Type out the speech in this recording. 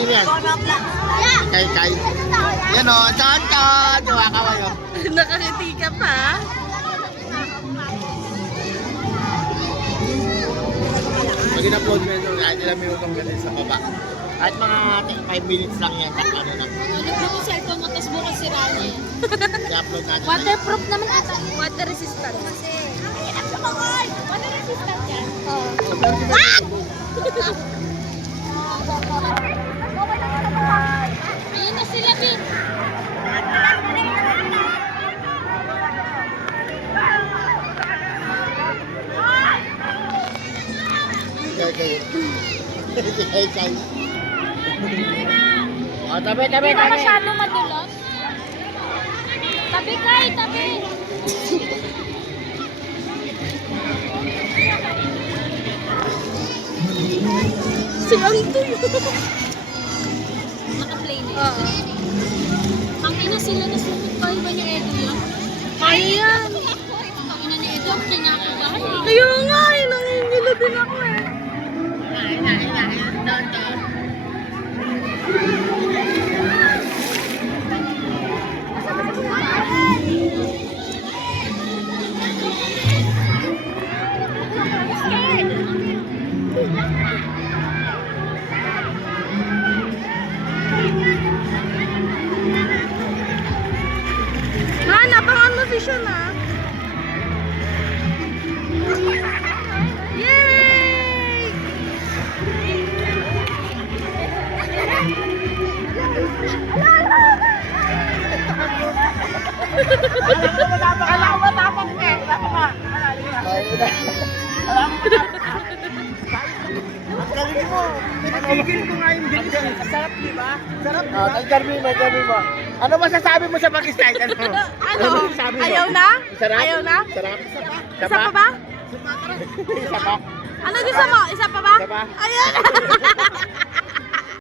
sino yan? Kay. Yan o, Chon. Diwa ka kayo. Nakakiti ka pa. Pag in-upload mo yun, kahit ilang minutong ganun sa baba. Kahit mga 5 minutes lang yan, tak ano lang. Ano mo yung cellphone mo, tapos bukas sira niya. I-upload natin. Waterproof naman ata. Water resistant. Kasi, ang hirap sa mga water resistant yan. Ayun na sila, Pete. Kay. O, tabi. Hindi ba masyado madulas? Tabi, Kay, tabi. Silang to yun. Naka-play na yun. Ang ina sila na sumit pa ba niya Edo yun? Kaya yan. Ang ina ni Edo, kinakabahan eh. Kaya nga, nangingilo din ako eh. Ha, napangan mo siya na. Yay! Alam mo matapang eh. Ang galing mo. Pinagigil ko nga yung video. Sarap, di ba? Sarap, di ba? Garbi mo. Ano masasabi mo sa Pakistan? Ano? masasabi mo? Ayaw na? Sarap? Ayaw na? Sarap? Isa pa ba? Isa pa? Ano gusto mo? Isa pa ba? Isa pa? Ayaw na!